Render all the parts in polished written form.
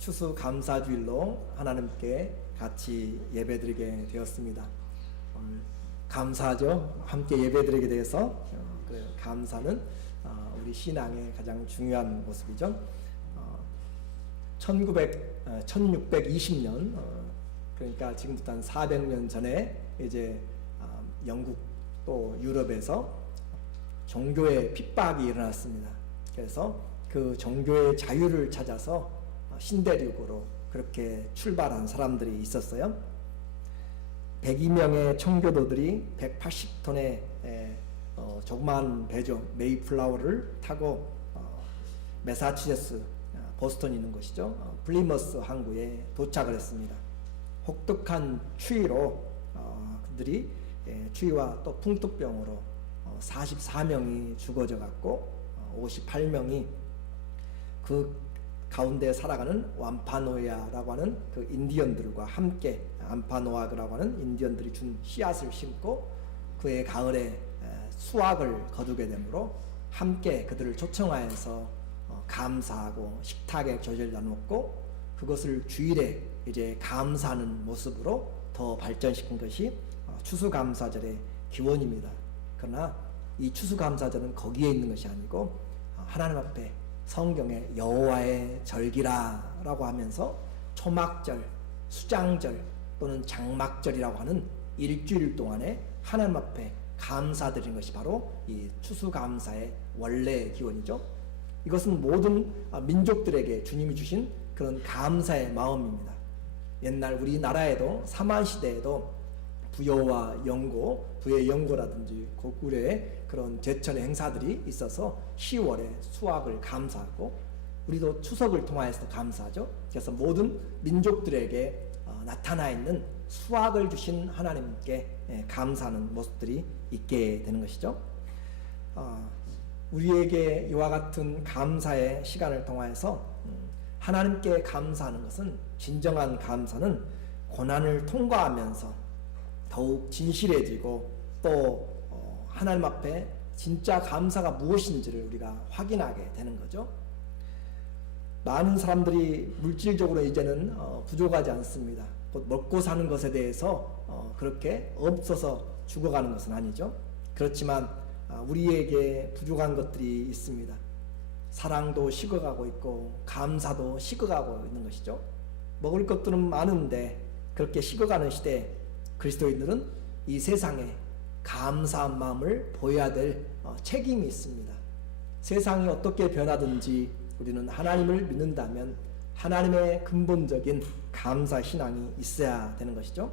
추수감사주일로 하나님께 같이 예배드리게 되었습니다. 오늘 감사죠. 함께 예배드리게 돼서 감사는 우리 신앙의 가장 중요한 모습이죠. 1620년 그러니까 지금부터 한 400년 전에 이제 영국 또 유럽에서 종교의 핍박이 일어났습니다. 그래서 그 종교의 자유를 찾아서 신대륙으로 그렇게 출발한 사람들이 있었어요. 102명의 청교도들이 180톤의 조그마한 배죠. 메이플라워를 타고 매사추세츠, 보스턴이 있는 곳이죠. 플리머스 항구에 도착을 했습니다. 혹독한 추위로 그들이 추위와 또 풍토병으로 44명이 죽어져 갔고 58명이 그 가운데 살아가는 완파노야라고 하는 그 인디언들과 함께 암파노아그라고 하는 인디언들이 준 씨앗을 심고 그의 가을에 수확을 거두게 되므로 함께 그들을 초청하여서 감사하고 식탁에 젖을 나눴고 그것을 주일에 이제 감사하는 모습으로 더 발전시킨 것이 추수감사절의 기원입니다. 그러나 이 추수감사절은 거기에 있는 것이 아니고 하나님 앞에 성경에 여호와의 절기라라고 하면서 초막절, 수장절 또는 장막절이라고 하는 일주일 동안에 하나님 앞에 감사드리는 것이 바로 이 추수감사의 원래 기원이죠. 이것은 모든 민족들에게 주님이 주신 그런 감사의 마음입니다. 옛날 우리나라에도 삼한시대에도 부여와 영고, 부의 영고라든지 고구려의 그런 제천의 행사들이 있어서 10월에 수확을 감사하고 우리도 추석을 통하여서 감사하죠. 그래서 모든 민족들에게 나타나 있는 수확을 주신 하나님께 감사하는 모습들이 있게 되는 것이죠. 우리에게 이와 같은 감사의 시간을 통하여서 하나님께 감사하는 것은 진정한 감사는 고난을 통과하면서 더욱 진실해지고 또 하나님 앞에 진짜 감사가 무엇인지를 우리가 확인하게 되는 거죠. 많은 사람들이 물질적으로 이제는 부족하지 않습니다. 곧 먹고 사는 것에 대해서 그렇게 없어서 죽어가는 것은 아니죠. 그렇지만 우리에게 부족한 것들이 있습니다. 사랑도 식어가고 있고 감사도 식어가고 있는 것이죠. 먹을 것들은 많은데 그렇게 식어가는 시대에 그리스도인들은 이 세상에 감사한 마음을 보여야 될 책임이 있습니다. 세상이 어떻게 변하든지 우리는 하나님을 믿는다면 하나님의 근본적인 감사 신앙이 있어야 되는 것이죠.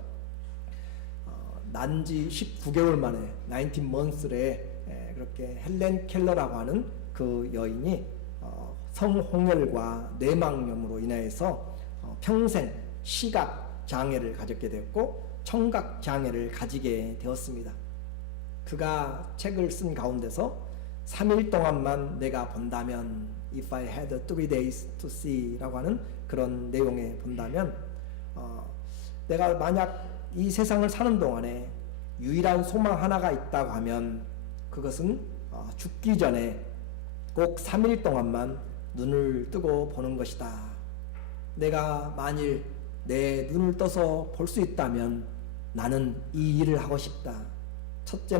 난지 19개월 만에 19 months에 그렇게 헬렌 켈러라고 하는 그 여인이 성홍열과 뇌망염으로 인해서 평생 시각 장애를 가졌게 되었고 청각 장애를 가지게 되었습니다. 그가 책을 쓴 가운데서 3일 동안만 내가 본다면 If I had 3 days to see 라고 하는 그런 내용에 본다면 내가 만약 이 세상을 사는 동안에 유일한 소망 하나가 있다고 하면 그것은 죽기 전에 꼭 3일 동안만 눈을 뜨고 보는 것이다. 내가 만일 내 눈을 떠서 볼 수 있다면 나는 이 일을 하고 싶다. 첫째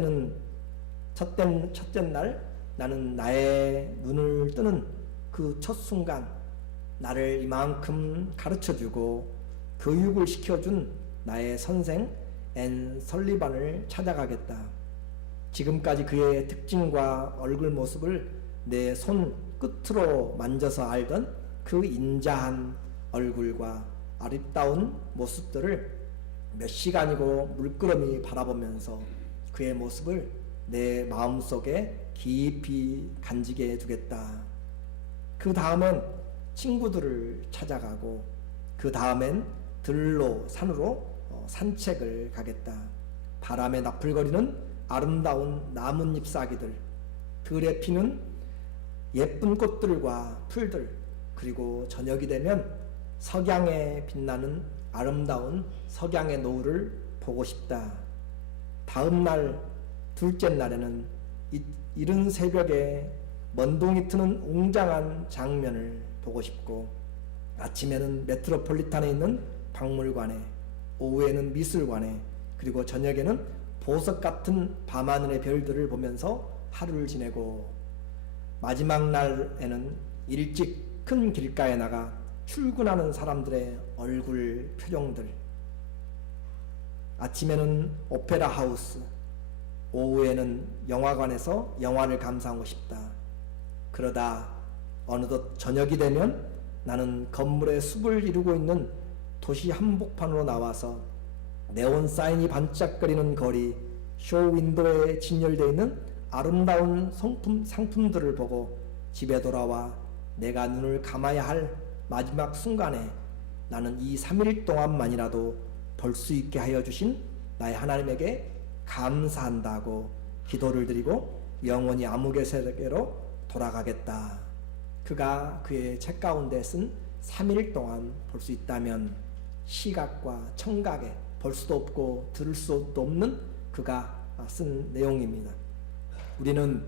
날 나는 나의 눈을 뜨는 그 첫 순간 나를 이만큼 가르쳐주고 교육을 시켜준 나의 선생 앤 설리반을 찾아가겠다. 지금까지 그의 특징과 얼굴 모습을 내 손 끝으로 만져서 알던 그 인자한 얼굴과 아름다운 모습들을 몇 시간이고 물끄러미 바라보면서 그의 모습을 내 마음속에 깊이 간직해 두겠다. 그 다음엔 친구들을 찾아가고 그 다음엔 들로 산으로 산책을 가겠다. 바람에 나풀거리는 아름다운 나뭇잎 사기들, 들에 피는 예쁜 꽃들과 풀들, 그리고 저녁이 되면 석양에 빛나는 아름다운 석양의 노을을 보고 싶다. 다음 날 둘째 날에는 이른 새벽에 먼동이 트는 웅장한 장면을 보고 싶고 아침에는 메트로폴리탄에 있는 박물관에, 오후에는 미술관에, 그리고 저녁에는 보석 같은 밤하늘의 별들을 보면서 하루를 지내고, 마지막 날에는 일찍 큰 길가에 나가 출근하는 사람들의 얼굴 표정들, 아침에는 오페라 하우스, 오후에는 영화관에서 영화를 감상하고 싶다. 그러다 어느덧 저녁이 되면 나는 건물의 숲을 이루고 있는 도시 한복판으로 나와서 네온 사인이 반짝거리는 거리, 쇼 윈도에 진열되어 있는 아름다운 상품들을 보고 집에 돌아와 내가 눈을 감아야 할 마지막 순간에 나는 이 3일 동안만이라도 볼 수 있게 하여 주신 나의 하나님에게 감사한다고 기도를 드리고 영원히 암흑의 세계로 돌아가겠다. 그가 그의 책 가운데 쓴 3일 동안 볼 수 있다면 시각과 청각에 볼 수도 없고 들을 수도 없는 그가 쓴 내용입니다. 우리는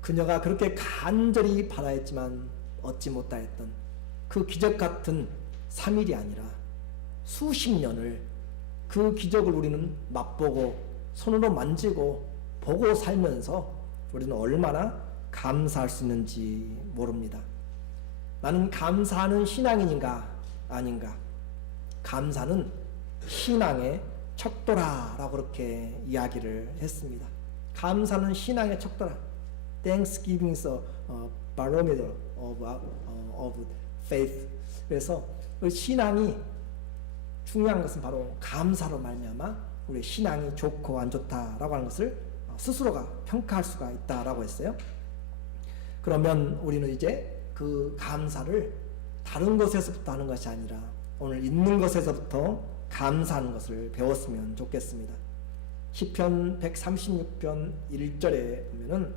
그녀가 그렇게 간절히 바라했지만 얻지 못하였던 그 기적 같은 3일이 아니라 수십 년을 그 기적을 우리는 맛보고 손으로 만지고 보고 살면서 우리는 얼마나 감사할 수 있는지 모릅니다. 나는 감사하는 신앙인인가 아닌가? 감사는 신앙의 척도라라고 그렇게 이야기를 했습니다. 감사는 신앙의 척도라. Thanksgiving is a barometer of faith. 그래서 신앙이 중요한 것은 바로 감사로 말미암아 우리 신앙이 좋고 안 좋다라고 하는 것을 스스로가 평가할 수가 있다라고 했어요. 그러면 우리는 이제 그 감사를 다른 것에서부터 하는 것이 아니라 오늘 있는 것에서부터 감사하는 것을 배웠으면 좋겠습니다. 시편 136편 1절에 보면은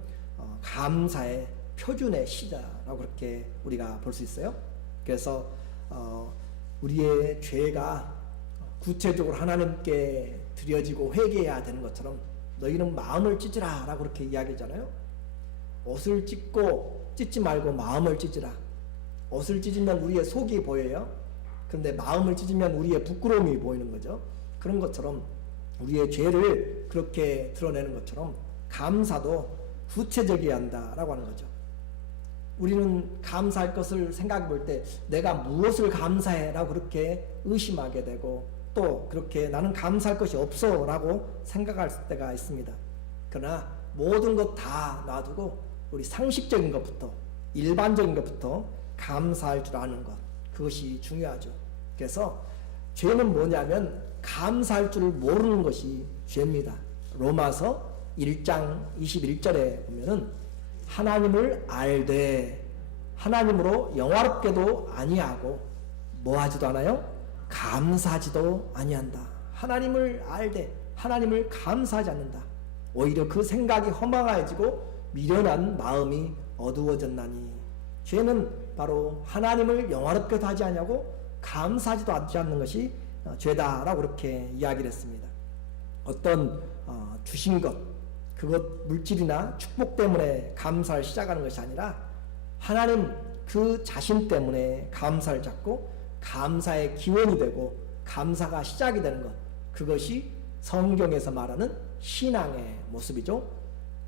감사의 표준의 시자라고 그렇게 우리가 볼 수 있어요. 그래서 우리의 죄가 구체적으로 하나님께 드려지고 회개해야 되는 것처럼 너희는 마음을 찢으라 라고 그렇게 이야기하잖아요. 옷을 찢지 말고 마음을 찢으라. 옷을 찢으면 우리의 속이 보여요. 그런데 마음을 찢으면 우리의 부끄러움이 보이는 거죠. 그런 것처럼 우리의 죄를 그렇게 드러내는 것처럼 감사도 구체적이어야 한다라고 하는 거죠. 우리는 감사할 것을 생각해 볼 때 내가 무엇을 감사해 라고 그렇게 의심하게 되고 또 그렇게 나는 감사할 것이 없어 라고 생각할 때가 있습니다. 그러나 모든 것 다 놔두고 우리 상식적인 것부터 일반적인 것부터 감사할 줄 아는 것, 그것이 중요하죠. 그래서 죄는 뭐냐면 감사할 줄 모르는 것이 죄입니다. 로마서 1장 21절에 보면은 하나님을 알되 하나님으로 영화롭게도 아니하고 뭐하지도 않아요? 감사하지도 아니한다. 하나님을 알되 하나님을 감사하지 않는다. 오히려 그 생각이 허망해지고 미련한 마음이 어두워졌나니 죄는 바로 하나님을 영화롭게도 하지 않냐고 감사하지도 하지 않는 것이 죄다라고 그렇게 이야기를 했습니다. 어떤 주신 것, 그것 물질이나 축복 때문에 감사를 시작하는 것이 아니라 하나님 그 자신 때문에 감사를 잡고 감사의 기원이 되고 감사가 시작이 되는 것, 그것이 성경에서 말하는 신앙의 모습이죠.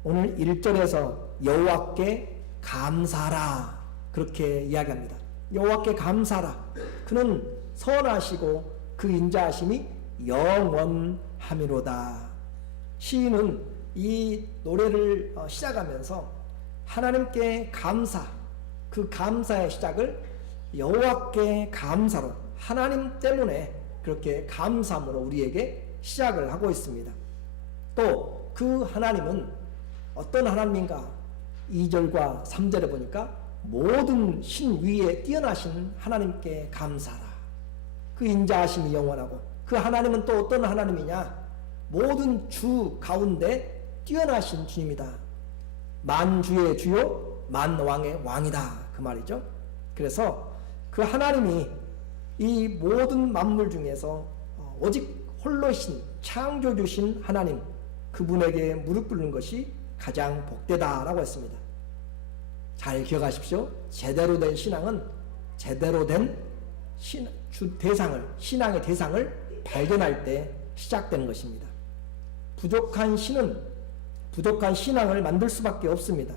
오늘 1절에서 여호와께 감사하라 그렇게 이야기합니다. 여호와께 감사하라. 그는 선하시고 그 인자하심이 영원함이로다. 시인은 이 노래를 시작하면서 하나님께 감사, 그 감사의 시작을 여호와께 감사로 하나님 때문에 그렇게 감사함으로 우리에게 시작을 하고 있습니다. 또 그 하나님은 어떤 하나님인가? 2절과 3절에 보니까 모든 신 위에 뛰어나신 하나님께 감사하라. 그 인자하심이 영원하고 그 하나님은 또 어떤 하나님이냐? 모든 주 가운데 뛰어나신 주님이다. 만주의 주요 만왕의 왕이다. 그 말이죠. 그래서 그 하나님이 이 모든 만물 중에서 오직 홀로신 창조주신 하나님 그분에게 무릎 꿇는 것이 가장 복되다라고 했습니다. 잘 기억하십시오. 제대로 된 신앙은 제대로 된 신앙의 대상을 발견할 때 시작되는 것입니다. 부족한 신앙을 만들 수밖에 없습니다.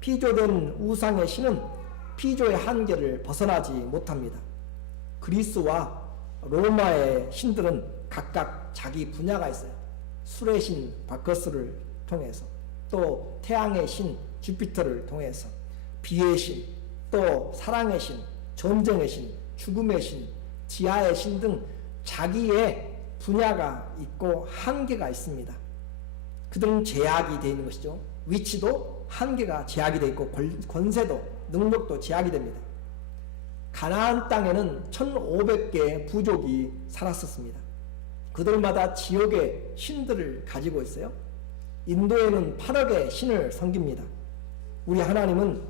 피조된 우상의 신은 피조의 한계를 벗어나지 못합니다. 그리스와 로마의 신들은 각각 자기 분야가 있어요. 술의 신 바커스를 통해서, 또 태양의 신 주피터를 통해서, 비의 신, 또 사랑의 신, 전쟁의 신, 죽음의 신, 지하의 신 등 자기의 분야가 있고 한계가 있습니다. 그들은 제약이 되어 있는 것이죠. 위치도 한계가 제약이 되어 있고 권세도 능력도 제약이 됩니다. 가나안 땅에는 1500개의 부족이 살았었습니다. 그들마다 지역의 신들을 가지고 있어요. 인도에는 8억의 신을 섬깁니다. 우리 하나님은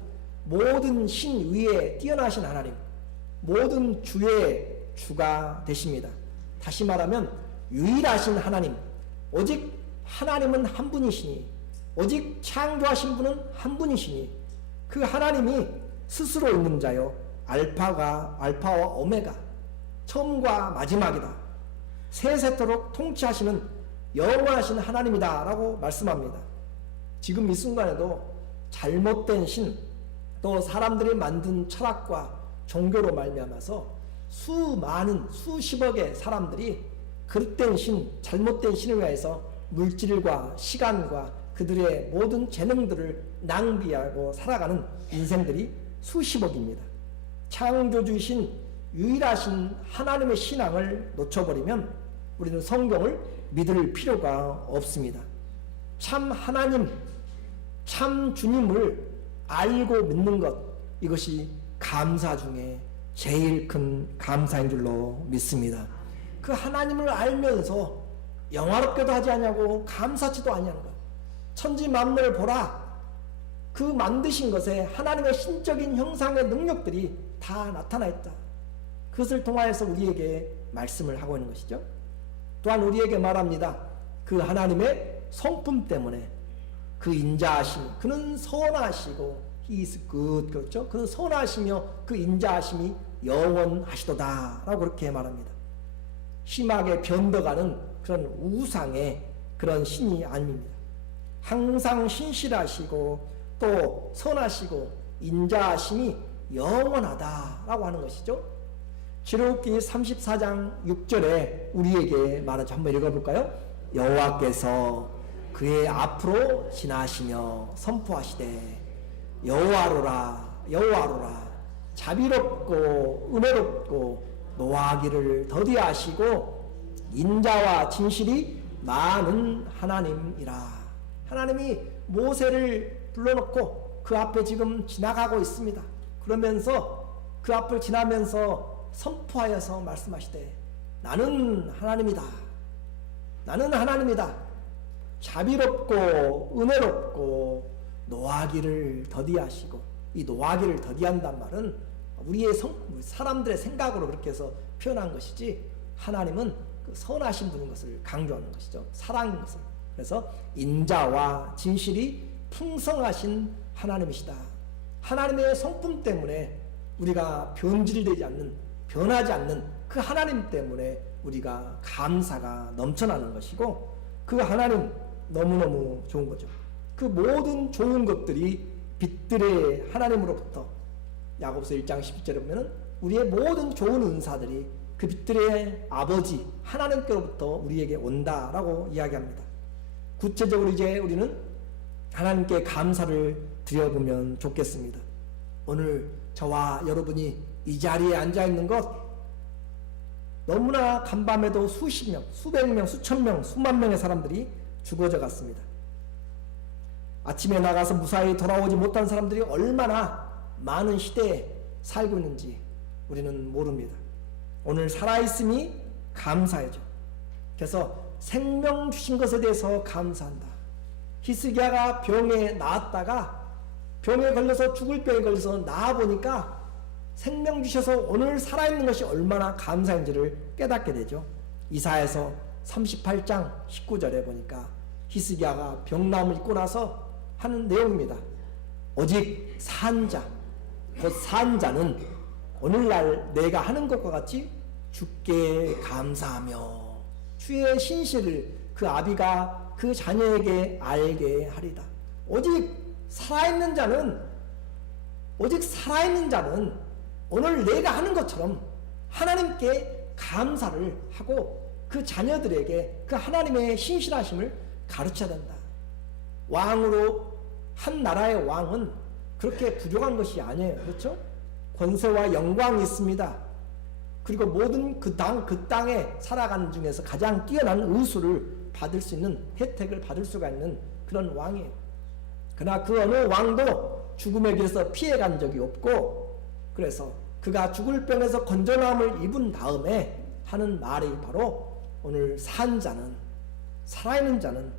모든 신 위에 뛰어나신 하나님, 모든 주의 주가 되십니다. 다시 말하면 유일하신 하나님, 오직 하나님은 한 분이시니, 오직 창조하신 분은 한 분이시니, 그 하나님이 스스로 있는 자요, 알파와 오메가, 처음과 마지막이다, 세세토록 통치하시는 영원하신 하나님이다 라고 말씀합니다. 지금 이 순간에도 잘못된 신, 또 사람들이 만든 철학과 종교로 말미암아서 수십억의 사람들이 그릇된 신, 잘못된 신을 위해서 물질과 시간과 그들의 모든 재능들을 낭비하고 살아가는 인생들이 수십억입니다. 창조주이신 유일하신 하나님의 신앙을 놓쳐버리면 우리는 성경을 믿을 필요가 없습니다. 참 하나님, 참 주님을 알고 믿는 것, 이것이 감사 중에 제일 큰 감사인 줄로 믿습니다. 그 하나님을 알면서 영화롭게도 하지 않냐고 감사치도 아니하는 것. 천지 만물을 보라. 그 만드신 것에 하나님의 신적인 형상의 능력들이 다 나타나 있다. 그것을 통하여서 우리에게 말씀을 하고 있는 것이죠. 또한 우리에게 말합니다. 그 하나님의 성품 때문에 그 인자하심, 그는 선하시고 He is good, 그렇죠? 그는 선하시며 그 인자하심이 영원하시도다 라고 그렇게 말합니다. 심하게 변덕하는 그런 우상의 그런 신이 아닙니다. 항상 신실하시고 또 선하시고 인자하심이 영원하다라고 하는 것이죠. 출애굽기 34장 6절에 우리에게 말하죠. 한번 읽어볼까요? 여호와께서 그의 앞으로 지나시며 선포하시되 여호와로라 여호와로라 자비롭고 은혜롭고 노하기를 더디하시고 인자와 진실이 많은 하나님이라. 하나님이 모세를 불러놓고 그 앞에 지금 지나가고 있습니다. 그러면서 그 앞을 지나면서 선포하여서 말씀하시되 나는 하나님이다. 나는 하나님이다. 자비롭고 은혜롭고 노하기를 더디하시고, 이 노하기를 더디한단 말은 우리의 사람들의 생각으로 그렇게 해서 표현한 것이지 하나님은 그 선하신 분인 것을 강조하는 것이죠. 사랑인 것을. 그래서 인자와 진실이 풍성하신 하나님이시다. 하나님의 성품 때문에 우리가 변질되지 않는, 변하지 않는 그 하나님 때문에 우리가 감사가 넘쳐나는 것이고, 그 하나님 너무너무 좋은 거죠. 그 모든 좋은 것들이 빛들의 하나님으로부터, 야고보서 1장 12절에 보면은 우리의 모든 좋은 은사들이 그 빛들의 아버지 하나님께로부터 우리에게 온다라고 이야기합니다. 구체적으로 이제 우리는 하나님께 감사를 드려보면 좋겠습니다. 오늘 저와 여러분이 이 자리에 앉아 있는 것, 너무나 간밤에도 수십 명, 수백 명, 수천 명, 수만 명의 사람들이 죽어져 갔습니다. 아침에 나가서 무사히 돌아오지 못한 사람들이 얼마나 많은 시대에 살고 있는지 우리는 모릅니다. 오늘 살아있음이 감사해죠. 그래서 생명 주신 것에 대해서 감사한다. 히스기야가 병에 나았다가 병에 걸려서 죽을 병에 걸려서 나아보니까 생명 주셔서 오늘 살아있는 것이 얼마나 감사인지를 깨닫게 되죠. 이사야서 38장 19절에 보니까 히스기야가 병남을 입고 나서 하는 내용입니다. 오직 산 자, 곧 산 자는 오늘날 내가 하는 것과 같이 주께 감사하며 주의 신실을 그 아비가 그 자녀에게 알게 하리다. 오직 살아있는 자는 오늘 내가 하는 것처럼 하나님께 감사를 하고 그 자녀들에게 그 하나님의 신실하심을 가르쳐야 된다. 왕으로 한 나라의 왕은 그렇게 부족한 것이 아니에요. 그렇죠? 권세와 영광이 있습니다. 그리고 모든 그 땅에 살아가는 중에서 가장 뛰어난 의수를 받을 수 있는 혜택을 받을 수가 있는 그런 왕이에요. 그러나 그 어느 왕도 죽음에 길에서 피해간 적이 없고, 그래서 그가 죽을 병에서 건전함을 입은 다음에 하는 말이 바로 오늘 산 자는, 살아있는 자는,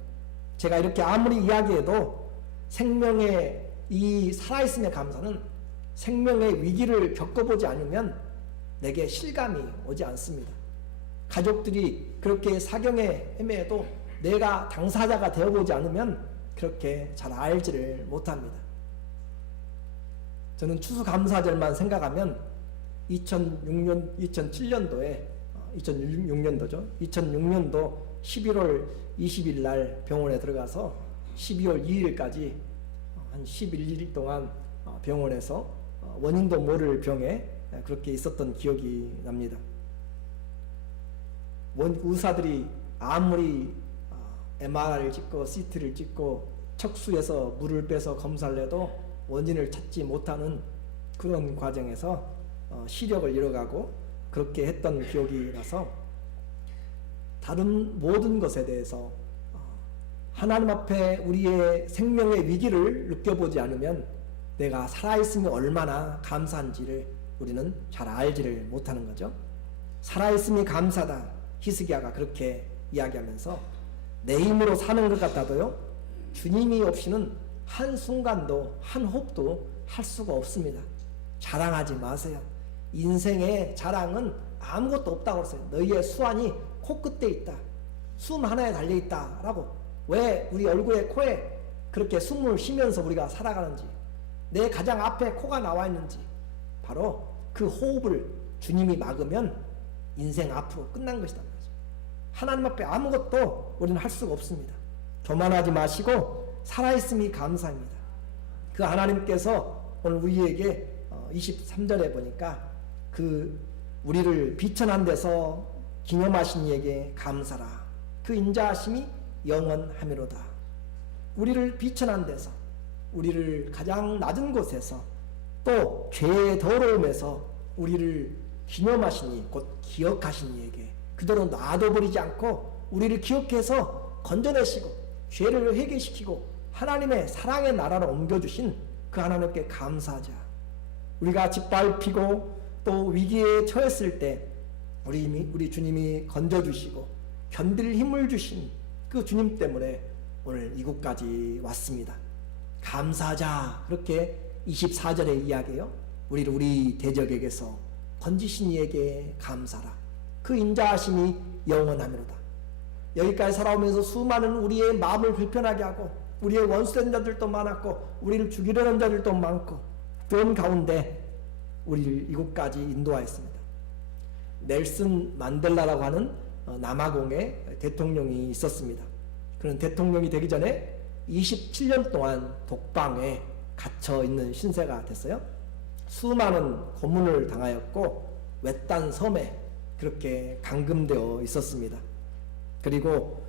제가 이렇게 아무리 이야기해도 생명의 이 살아있음의 감사는 생명의 위기를 겪어보지 않으면 내게 실감이 오지 않습니다. 가족들이 그렇게 사경에 헤매도 내가 당사자가 되어보지 않으면 그렇게 잘 알지를 못합니다. 저는 추수감사절만 생각하면 2007년도에 2006년도 11월 20일 날 병원에 들어가서 12월 2일까지 한 11일 동안 병원에서 원인도 모를 병에 그렇게 있었던 기억이 납니다. 의사들이 아무리 MRI를 찍고 CT를 찍고 척수에서 물을 빼서 검사를 해도 원인을 찾지 못하는 그런 과정에서 시력을 잃어가고 그렇게 했던 기억이 나서 다른 모든 것에 대해서 하나님 앞에 우리의 생명의 위기를 느껴보지 않으면 내가 살아있으면 얼마나 감사한지를 우리는 잘 알지를 못하는 거죠. 살아있음이 감사다. 히스기야가 그렇게 이야기하면서 내 힘으로 사는 것 같아도요, 주님이 없이는 한순간도 한 호흡도 할 수가 없습니다. 자랑하지 마세요. 인생의 자랑은 아무것도 없다고 그랬어요. 너희의 수완이 코끝에 있다. 숨 하나에 달려있다 라고. 왜 우리 얼굴에 코에 그렇게 숨을 쉬면서 우리가 살아가는지, 내 가장 앞에 코가 나와 있는지, 바로 그 호흡을 주님이 막으면 인생 앞으로 끝난 것이다. 하나님 앞에 아무것도 우리는 할 수가 없습니다. 교만하지 마시고 살아있음이 감사입니다. 그 하나님께서 오늘 우리에게 23절에 보니까 그 우리를 비천한 데서 기념하신 이에게 감사라. 그 인자하심이 영원하미로다. 우리를 비천한 데서, 우리를 가장 낮은 곳에서, 또 죄의 더러움에서 우리를 기념하시니, 곧 기억하신 이에게 그대로 놔둬버리지 않고 우리를 기억해서 건져내시고 죄를 회개시키고 하나님의 사랑의 나라로 옮겨주신 그 하나님께 감사하자. 우리가 짓밟히고 또 위기에 처했을 때 우리 주님이 건져주시고 견딜 힘을 주신 그 주님 때문에 오늘 이곳까지 왔습니다. 감사하자. 그렇게 24절에 이야기해요. 우리를 우리 대적에게서 건지신 이에게 감사라. 그 인자하심이 영원하미로다. 여기까지 살아오면서 수많은 우리의 마음을 불편하게 하고 우리의 원수된 자들도 많았고 우리를 죽이려는 자들도 많고 그런 가운데 우리를 이곳까지 인도하였습니다. 넬슨 만델라라고 하는 남아공의 대통령이 있었습니다. 그런 대통령이 되기 전에 27년 동안 독방에 갇혀 있는 신세가 됐어요. 수많은 고문을 당하였고 외딴 섬에 그렇게 감금되어 있었습니다. 그리고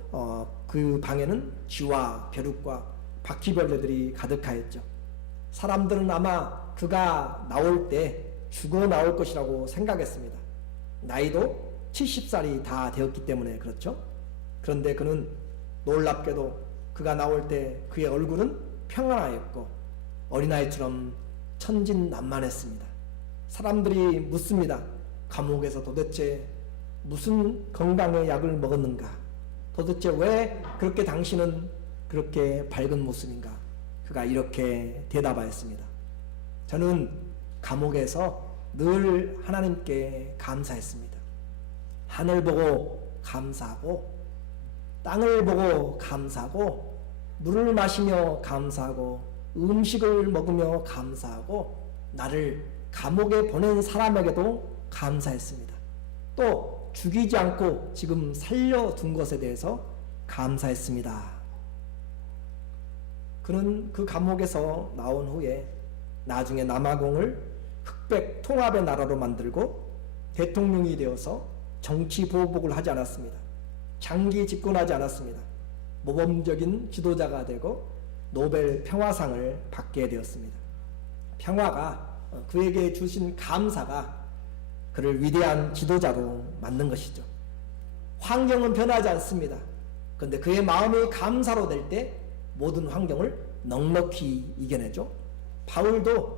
그 방에는 쥐와 벼룩과 바퀴벌레들이 가득하였죠. 사람들은 아마 그가 나올 때 죽어 나올 것이라고 생각했습니다. 나이도 70살이 다 되었기 때문에 그렇죠. 그런데 그는 놀랍게도 그가 나올 때 그의 얼굴은 평안하였고 어린아이처럼 천진난만했습니다. 사람들이 묻습니다. 감옥에서 도대체 무슨 건강의 약을 먹었는가? 도대체 왜 그렇게 당신은 그렇게 밝은 모습인가? 그가 이렇게 대답하였습니다. 저는 감옥에서 늘 하나님께 감사했습니다. 하늘 보고 감사하고 땅을 보고 감사하고 물을 마시며 감사하고 음식을 먹으며 감사하고 나를 감옥에 보낸 사람에게도 감사했습니다. 또 죽이지 않고 지금 살려둔 것에 대해서 감사했습니다. 그는 그 감옥에서 나온 후에 나중에 남아공을 흑백 통합의 나라로 만들고 대통령이 되어서 정치 보복을 하지 않았습니다. 장기 집권하지 않았습니다. 모범적인 지도자가 되고 노벨 평화상을 받게 되었습니다. 평화가 그에게 주신 감사가 그를 위대한 지도자로 만든 것이죠. 환경은 변하지 않습니다. 그런데 그의 마음이 감사로 될 때 모든 환경을 넉넉히 이겨내죠.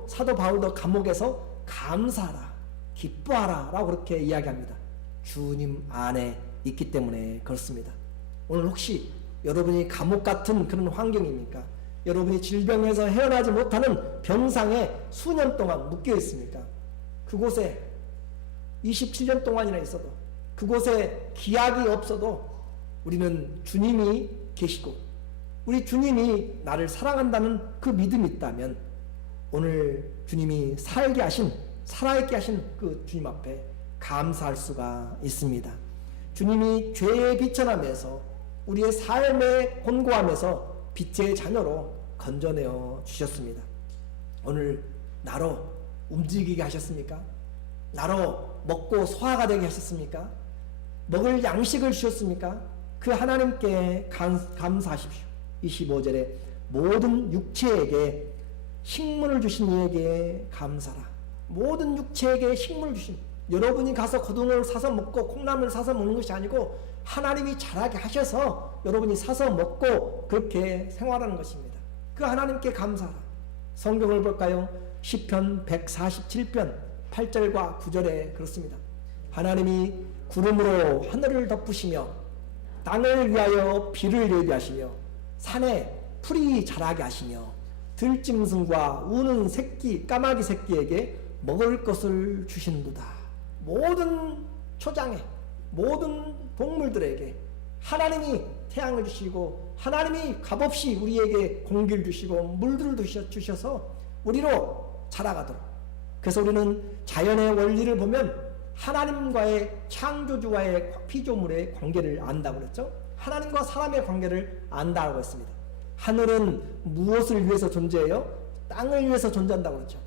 사도 바울도 감옥에서 감사하라, 기뻐하라 라고 그렇게 이야기합니다. 주님 안에 있기 때문에 그렇습니다. 오늘 혹시 여러분이 감옥 같은 그런 환경입니까? 여러분이 질병에서 헤어나지 못하는 병상에 수년 동안 묶여 있습니까? 그곳에 27년 동안이나 있어도, 그곳에 기약이 없어도 우리는 주님이 계시고 우리 주님이 나를 사랑한다는 그 믿음이 있다면 오늘 주님이 살아있게 하신 그 주님 앞에 감사할 수가 있습니다. 주님이 죄에 비천함에서 우리의 삶에 곤고함에서 빛의 자녀로 건져내어 주셨습니다. 오늘 나로 움직이게 하셨습니까? 나로 먹고 소화가 되게 하셨습니까? 먹을 양식을 주셨습니까? 그 하나님께 감사하십시오. 25절에 모든 육체에게 식물을 주신 이에게 감사라. 모든 육체에게 식물을 주신, 여러분이 가서 고등어를 사서 먹고 콩나물을 사서 먹는 것이 아니고 하나님이 자라게 하셔서 여러분이 사서 먹고 그렇게 생활하는 것입니다. 그 하나님께 감사하라. 성경을 볼까요? 시편 147편 8절과 9절에 그렇습니다. 하나님이 구름으로 하늘을 덮으시며 땅을 위하여 비를 예비하시며 산에 풀이 자라게 하시며 들짐승과 우는 새끼 까마귀 새끼에게 먹을 것을 주시는도다. 모든 초장에 모든 동물들에게 하나님이 태양을 주시고 하나님이 값없이 우리에게 공기를 주시고 물들을 주셔서 우리로 자라가도록. 그래서 우리는 자연의 원리를 보면 하나님과의 창조주와의 피조물의 관계를 안다고 그랬죠. 하나님과 사람의 관계를 안다고 했습니다. 하늘은 무엇을 위해서 존재해요? 땅을 위해서 존재한다고 그랬죠.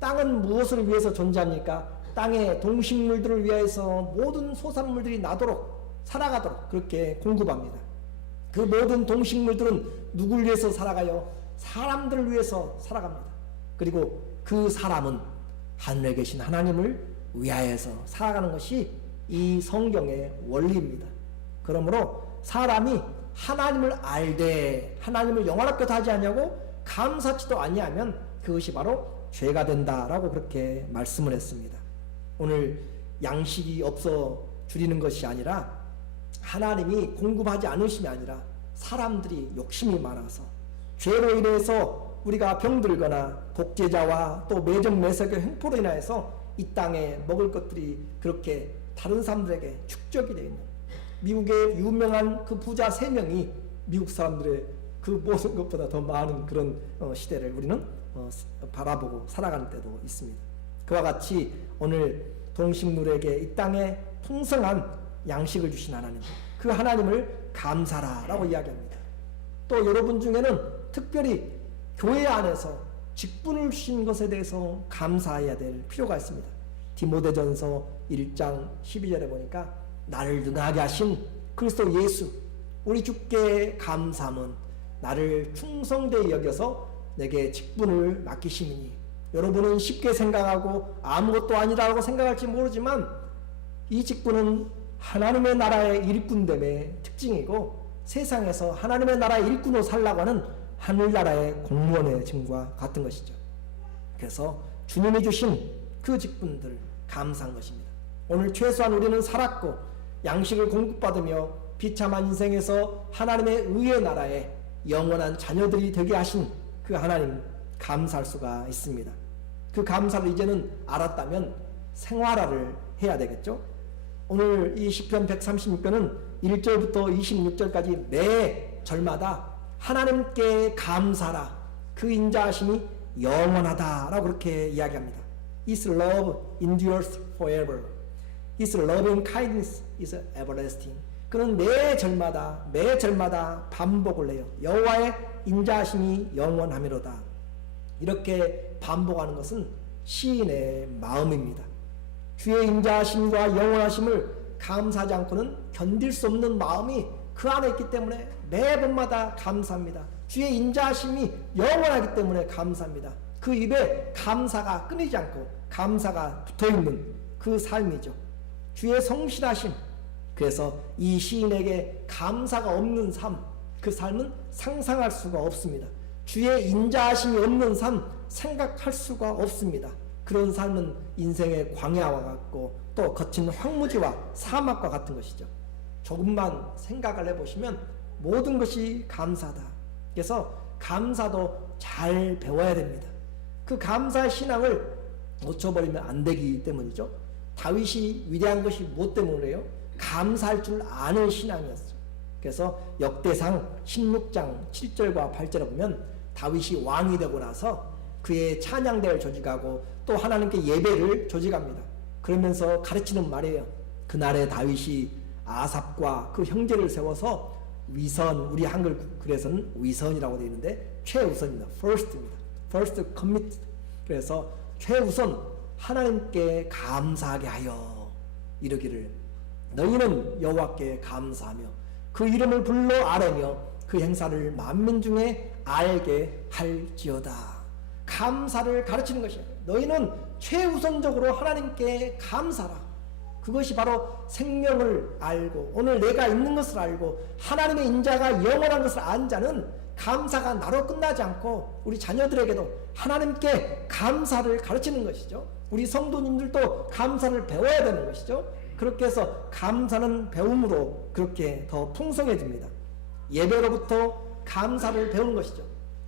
땅은 무엇을 위해서 존재합니까? 땅의 동식물들을 위해서 모든 소산물들이 나도록 살아가도록 그렇게 공급합니다. 그 모든 동식물들은 누굴 위해서 살아가요? 사람들을 위해서 살아갑니다. 그리고 그 사람은 하늘에 계신 하나님을 위하여서 살아가는 것이 이 성경의 원리입니다. 그러므로 사람이 하나님을 알되 하나님을 영원하게 하지 아니하고 감사치도 아니하면 그것이 바로 죄가 된다라고 그렇게 말씀을 했습니다. 오늘 양식이 없어 줄이는 것이 아니라 하나님이 공급하지 않으심이 아니라 사람들이 욕심이 많아서 죄로 인해서 우리가 병들거나 독재자와 또 매정매석의 횡포로 인하여서 이 땅에 먹을 것들이 그렇게 다른 사람들에게 축적이 되어 있는, 미국의 유명한 그 부자 3명이 미국 사람들의 그 모든 것보다 더 많은 그런 시대를 우리는 바라보고 살아가는 때도 있습니다. 그와 같이 오늘 동식물에게 이 땅에 풍성한 양식을 주신 하나님, 그 하나님을 감사라라고 이야기합니다. 또 여러분 중에는 특별히 교회 안에서 직분을 주신 것에 대해서 감사해야 될 필요가 있습니다. 디모데전서 1장 12절에 보니까 나를 능하게 하신 그리스도 예수 우리 주께 감사함은 나를 충성되이 여겨서 내게 직분을 맡기심이니. 여러분은 쉽게 생각하고 아무것도 아니라고 생각할지 모르지만 이 직분은 하나님의 나라의 일꾼됨의 특징이고 세상에서 하나님의 나라의 일꾼으로 살라고 하는 하늘나라의 공무원의 증과 같은 것이죠. 그래서 주님이 주신 그 직분들 감사한 것입니다. 오늘 최소한 우리는 살았고 양식을 공급받으며 비참한 인생에서 하나님의 의의 나라에 영원한 자녀들이 되게 하신 그 하나님 감사할 수가 있습니다. 그 감사를 이제는 알았다면 생활화를 해야 되겠죠. 오늘 이 시편 136편은 1절부터 26절까지 매 절마다 하나님께 감사라 그 인자하심이 영원하다라고 그렇게 이야기합니다. His love endures forever. His loving kindness is everlasting. 그는 매 절마다 반복을 해요. 여호와의 인자하심이 영원하미로다. 이렇게 반복하는 것은 시인의 마음입니다. 주의 인자하심과 영원하심을 감사하지 않고는 견딜 수 없는 마음이 그 안에 있기 때문에 매번마다 감사합니다. 주의 인자하심이 영원하기 때문에 감사합니다. 그 입에 감사가 끊이지 않고 감사가 붙어있는 그 삶이죠. 주의 성실하심. 그래서 이 시인에게 감사가 없는 삶, 그 삶은 상상할 수가 없습니다. 주의 인자하심이 없는 삶, 생각할 수가 없습니다. 그런 삶은 인생의 광야와 같고 또 거친 황무지와 사막과 같은 것이죠. 조금만 생각을 해보시면 모든 것이 감사다. 그래서 감사도 잘 배워야 됩니다. 그 감사의 신앙을 놓쳐버리면 안 되기 때문이죠. 다윗이 위대한 것이 무엇 때문이래요? 감사할 줄 아는 신앙이었죠. 그래서 역대상 16장 7절과 8절에 보면 다윗이 왕이 되고 나서 그의 찬양대를 조직하고 또 하나님께 예배를 조직합니다. 그러면서 가르치는 말이에요. 그날의 다윗이 아삽과 그 형제를 세워서 위선, 우리 한글 글에서는 위선이라고 되어 있는데 최우선입니다. first입니다. first commit. 그래서 최우선 하나님께 감사하게 하여 이르기를 너희는 여호와께 감사하며 그 이름을 불러 아뢰며 그 행사를 만민 중에 알게 할지어다. 감사를 가르치는 것이에요. 너희는 최우선적으로 하나님께 감사라. 그것이 바로 생명을 알고 오늘 내가 있는 것을 알고 하나님의 인자가 영원한 것을 안 자는 감사가 나로 끝나지 않고 우리 자녀들에게도 하나님께 감사를 가르치는 것이죠. 우리 성도님들도 감사를 배워야 되는 것이죠. 그렇게 해서 감사는 배움으로 그렇게 더 풍성해집니다. 예배로부터 감사를 배우는 것이죠.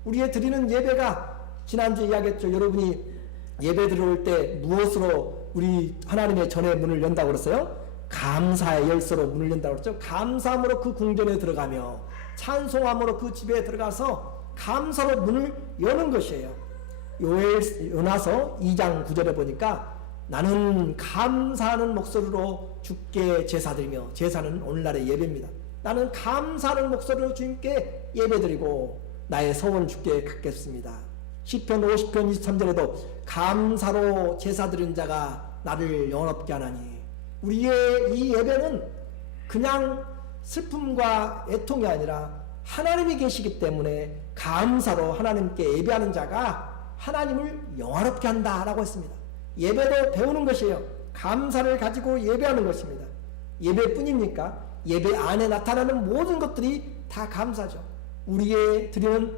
우리의 드리는 예배가 지난주에 이야기했죠. 여러분이 예배 들어올 때 무엇으로 우리 하나님의 전의 문을 연다고 그랬어요? 감사의 열쇠로 문을 연다고 그랬죠. 감사함으로 그 궁전에 들어가며 찬송함으로 그 집에 들어가서 감사로 문을 여는 것이에요. 요나서 2장 9절에 보니까 나는 감사하는 목소리로 주께 제사드리며, 제사는 오늘날의 예배입니다. 나는 감사하는 목소리로 주님께 예배드리고 나의 소원을 주께 갖겠습니다. 시편 50편 23절에도 감사로 제사드린 자가 나를 영원롭게 하나니. 우리의 이 예배는 그냥 슬픔과 애통이 아니라 하나님이 계시기 때문에 감사로 하나님께 예배하는 자가 하나님을 영화롭게 한다라고 했습니다. 예배도 배우는 것이에요. 감사를 가지고 예배하는 것입니다. 예배뿐입니까? 예배 안에 나타나는 모든 것들이 다 감사죠. 우리의 드리는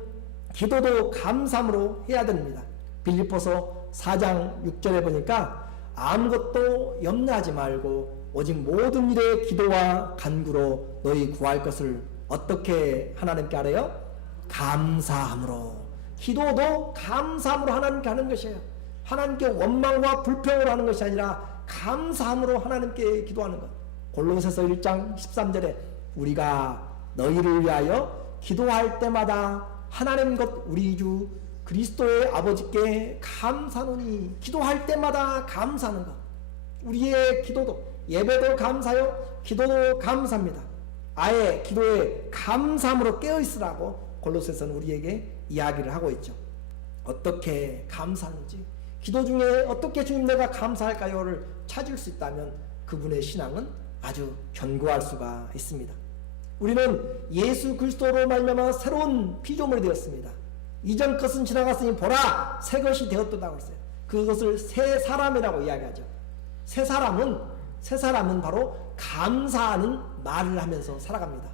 기도도 감사함으로 해야 됩니다. 빌립보서 4장 6절에 보니까 아무것도 염려하지 말고 오직 모든 일에 기도와 간구로 너희 구할 것을 어떻게 하나님께 하래요? 감사함으로. 기도도 감사함으로 하나님께 하는 것이에요. 하나님께 원망과 불평을 하는 것이 아니라 감사함으로 하나님께 기도하는 것. 골로새서 1장 13절에 우리가 너희를 위하여 기도할 때마다 하나님 것 우리 주 그리스도의 아버지께 감사노니. 기도할 때마다 감사하는 것. 우리의 기도도 예배도 감사요, 기도도 감사합니다. 아예 기도에 감사함으로 깨어있으라고 골로새서는 우리에게 이야기를 하고 있죠. 어떻게 감사하는지, 기도 중에 어떻게 주님 내가 감사할까요를 찾을 수 있다면 그분의 신앙은 아주 견고할 수가 있습니다. 우리는 예수 그리스도로 말미암아 새로운 피조물이 되었습니다. 이전 것은 지나갔으니 보라 새 것이 되었다고 했어요. 그것을 새 사람이라고 이야기하죠. 새 사람은 바로 감사하는 말을 하면서 살아갑니다.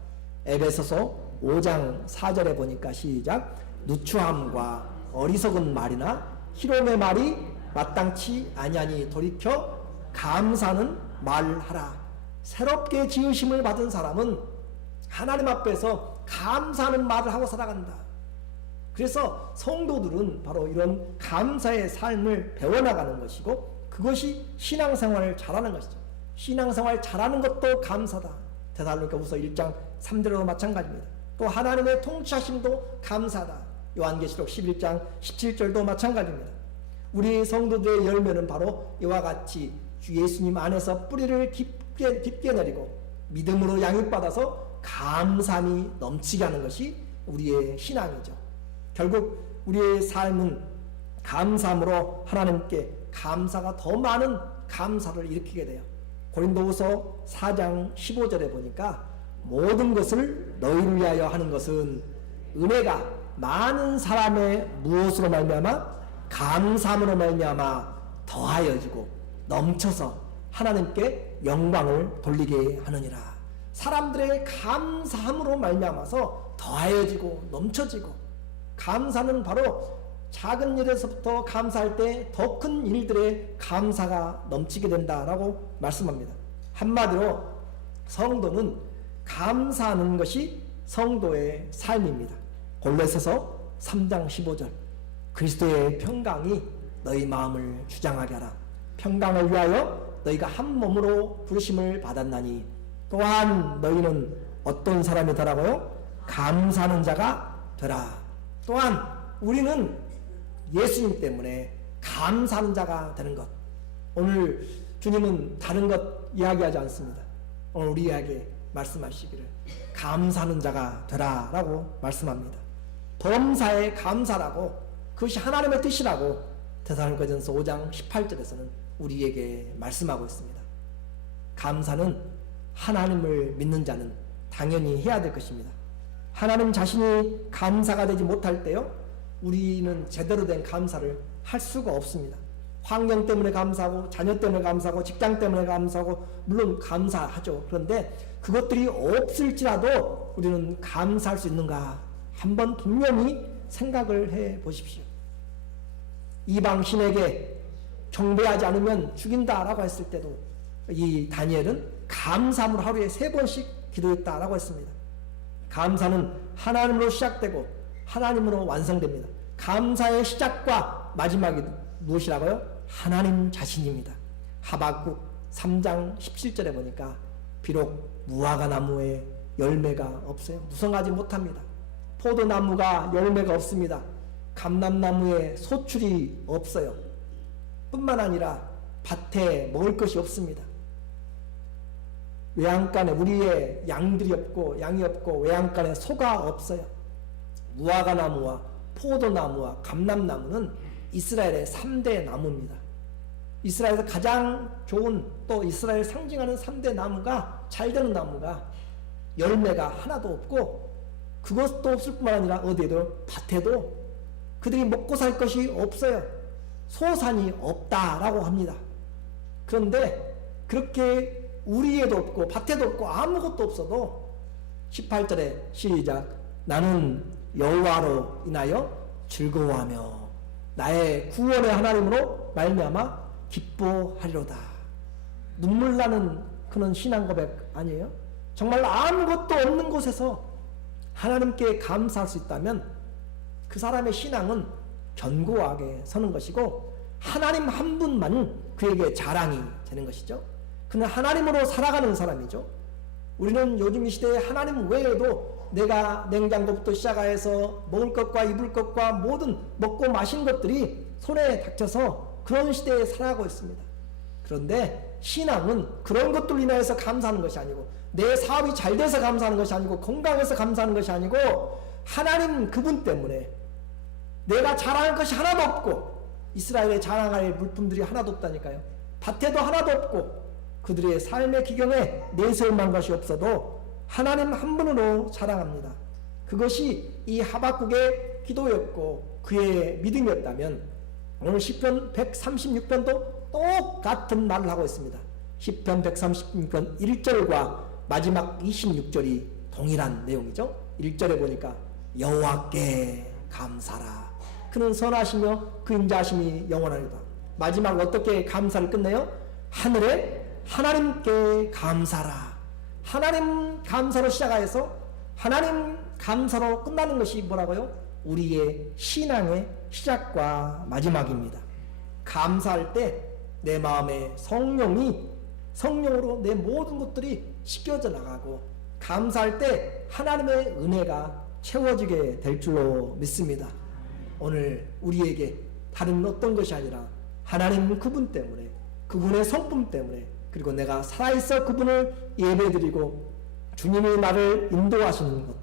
에베소서 5장 4절에 보니까 시작. 누추함과 어리석은 말이나 희롱의 말이 마땅치 아니하니 돌이켜 감사는 말하라. 새롭게 지으심을 받은 사람은 하나님 앞에서 감사하는 말을 하고 살아간다. 그래서 성도들은 바로 이런 감사의 삶을 배워나가는 것이고 그것이 신앙생활을 잘하는 것이죠. 신앙생활 잘하는 것도 감사다. 데살로니가후서 1장 3절도 마찬가지입니다. 또 하나님의 통치하심도 감사다. 요한계시록 11장 17절도 마찬가지입니다. 우리 성도들의 열매는 바로 이와 같이 주 예수님 안에서 뿌리를 깊게 내리고 믿음으로 양육받아서 감사함이 넘치게 하는 것이 우리의 신앙이죠. 결국 우리의 삶은 감사함으로 하나님께 감사가 더 많은 감사를 일으키게 돼요. 고린도후서 4장 15절에 보니까 모든 것을 너희를 위하여 하는 것은 은혜가 많은 사람의 무엇으로 말미암아 감사함으로 말미암아 더하여지고 넘쳐서 하나님께 영광을 돌리게 하느니라. 사람들의 감사함으로 말미암아서 더하여지고 넘쳐지고, 감사는 바로 작은 일에서부터 감사할 때 더 큰 일들의 감사가 넘치게 된다라고 말씀합니다. 한마디로 성도는 감사하는 것이 성도의 삶입니다. 골로새서 3장 15절 그리스도의 평강이 너희 마음을 주장하게 하라. 평강을 위하여 너희가 한 몸으로 부르심을 받았나니 또한 너희는 어떤 사람이 되라고요? 감사하는 자가 되라. 또한 우리는 예수님 때문에 감사하는 자가 되는 것. 오늘 주님은 다른 것 이야기하지 않습니다. 오늘 우리에게 말씀하시기를 감사하는 자가 되라 라고 말씀합니다. 범사에 감사라고, 그것이 하나님의 뜻이라고 데살로니가전서 5장 18절에서는 우리에게 말씀하고 있습니다. 감사는 하나님을 믿는 자는 당연히 해야 될 것입니다. 하나님 자신이 감사가 되지 못할 때요, 우리는 제대로 된 감사를 할 수가 없습니다. 환경 때문에 감사하고, 자녀 때문에 감사하고, 직장 때문에 감사하고, 물론 감사하죠. 그런데 그것들이 없을지라도 우리는 감사할 수 있는가 한번 분명히 생각을 해 보십시오. 이방 신에게 경배하지 않으면 죽인다라고 했을 때도 이 다니엘은 감사함으로 하루에 3번씩 기도했다라고 했습니다. 감사는 하나님으로 시작되고 하나님으로 완성됩니다. 감사의 시작과 마지막이 무엇이라고요? 하나님 자신입니다. 하박국 3장 17절에 보니까 비록 무화과 나무에 열매가 없어요. 무성하지 못합니다. 포도나무가 열매가 없습니다. 감람나무에 소출이 없어요. 뿐만 아니라 밭에 먹을 것이 없습니다. 외양간에 우리의 양들이 없고 양이 없고 외양간에 소가 없어요. 무화과 나무와 포도나무와 감람나무는 이스라엘의 3대 나무입니다. 이스라엘에서 가장 좋은, 또 이스라엘 상징하는 3대 나무가, 잘 되는 나무가 열매가 하나도 없고, 그것도 없을 뿐만 아니라 어디에도, 밭에도 그들이 먹고 살 것이 없어요. 소산이 없다라고 합니다. 그런데 그렇게 우리에도 없고 밭에도 없고 아무것도 없어도 18절에 시작, 나는 여호와로 인하여 즐거워하며 나의 구원의 하나님으로 말미암아 기뻐하리로다. 눈물 나는 그런 신앙 고백 아니에요? 정말 아무것도 없는 곳에서 하나님께 감사할 수 있다면 그 사람의 신앙은 견고하게 서는 것이고, 하나님 한 분만 그에게 자랑이 되는 것이죠. 그는 하나님으로 살아가는 사람이죠. 우리는 요즘 이 시대에 하나님 외에도 내가 냉장고부터 시작해서 먹을 것과 입을 것과 모든 먹고 마신 것들이 손에 닥쳐서 그런 시대에 살아가고 있습니다. 그런데 신앙은 그런 것들로 인하여서 감사하는 것이 아니고, 내 사업이 잘 돼서 감사하는 것이 아니고, 건강해서 감사하는 것이 아니고, 하나님 그분 때문에 내가 자랑할 것이 하나도 없고, 이스라엘에 자랑할 물품들이 하나도 없다니까요. 밭에도 하나도 없고 그들의 삶의 기경에 내세울만 것이 없어도 하나님 한 분으로 자랑합니다. 그것이 이 하박국의 기도였고 그의 믿음이었다면 오늘 시편 136편도 똑같은 말을 하고 있습니다. 시편 136편 1절과 마지막 26절이 동일한 내용이죠. 1절에 보니까 여호와께 감사라. 그는 선하시며 그 인자하심이 영원하리다. 마지막 어떻게 감사를 끝내요? 하늘에 하나님께 감사라. 하나님 감사로 시작하여서 하나님 감사로 끝나는 것이 뭐라고요? 우리의 신앙의 시작과 마지막입니다. 감사할 때 내 마음에 성령으로 내 모든 것들이 씻겨져 나가고, 감사할 때 하나님의 은혜가 채워지게 될 줄로 믿습니다. 오늘 우리에게 다른 어떤 것이 아니라 하나님 그분 때문에, 그분의 성품 때문에, 그리고 내가 살아있어 그분을 예배드리고 주님이 나를 인도하시는 것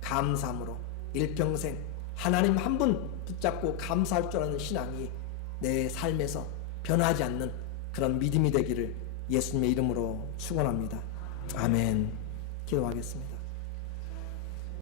감사함으로 일평생 하나님 한 분 붙잡고 감사할 줄 아는 신앙이 내 삶에서 변하지 않는 그런 믿음이 되기를 예수님의 이름으로 축원합니다. 아멘. 기도하겠습니다.